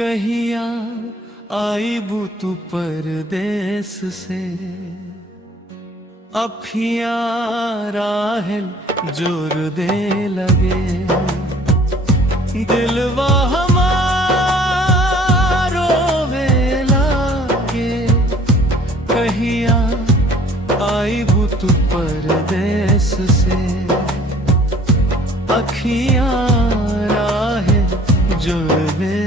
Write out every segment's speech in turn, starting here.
कहिया आईबू तू परदेस से, अखियां राहल जोर दे लगे, दिलवा हमारो वे लागे। कहिया आईबू तू परदेस से, अखियां राहल जोर दे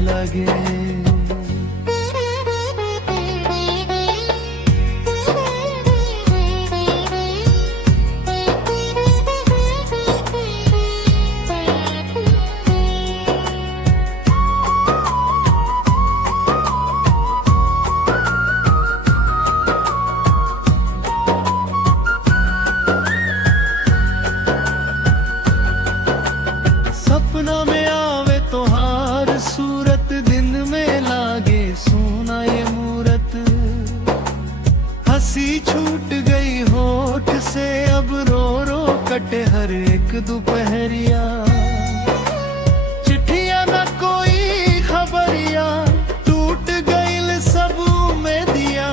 लगे। सपना में आवे तोहार सूरत, दिन में लागे सोना ये मूरत। हंसी छूट गई होठ से, अब रो रो कटे हर एक दोपहरिया। चिट्ठियां न कोई खबरिया, टूट गईल सब उम्मीदिया।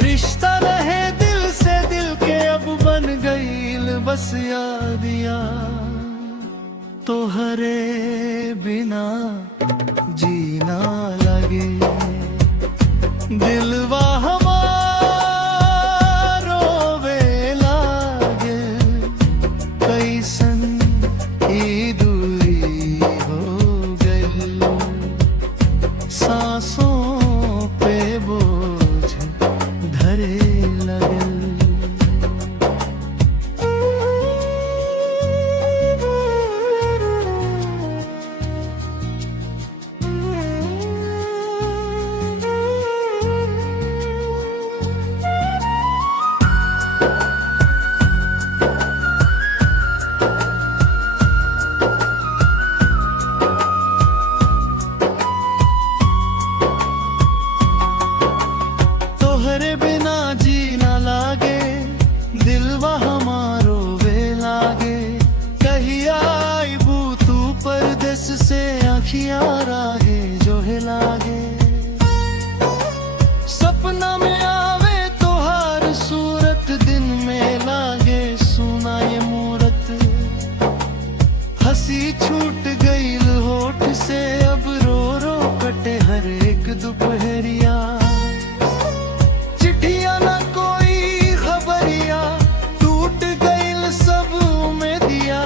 रिश्ता रहे दिल से दिल के, अब बन गईल बस यादिया। तोहरे बिना जीना लगे, दिलवा हमारो वे लागे। कैसन ई दूरी हो गई, सांसों पे बोझ धरे लगे। तोहरे बिना जीना लागे, दिलवा हमारो वे लागे। कहिया आईबू तू परदेस से, आँखियां राहे जो है लागे। सपना में आवे तोहार सूरत, दिन में लागे सोना ये मूरत। हंसी छूट गई होठ से, अब रो रो कटे हर एक दोपहरिया। चिट्ठियां न कोई खबरिया, टूट गईल सब उम्मीदिया।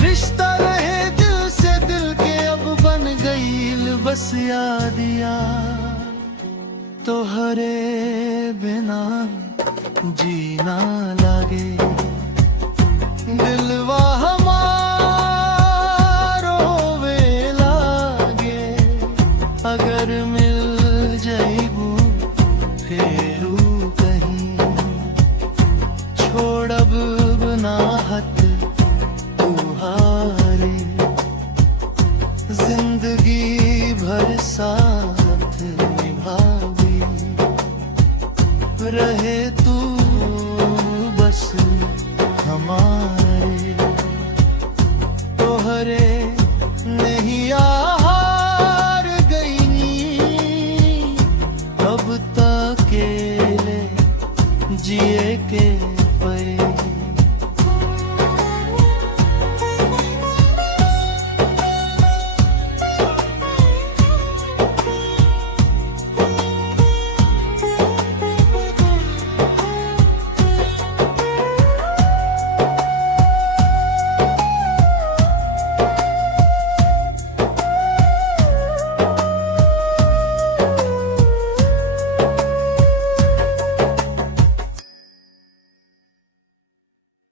रिश्ता रहे दिल से दिल के, अब बन गईल बस यादिया। तोहरे बिना जीना लागे, दिलवा हमारो वे लागे। अगर मिल जाइबू फेरू कहीं, छोड़ब ना हथ तुहारे। जिंदगी भर साथ निभावी रहे।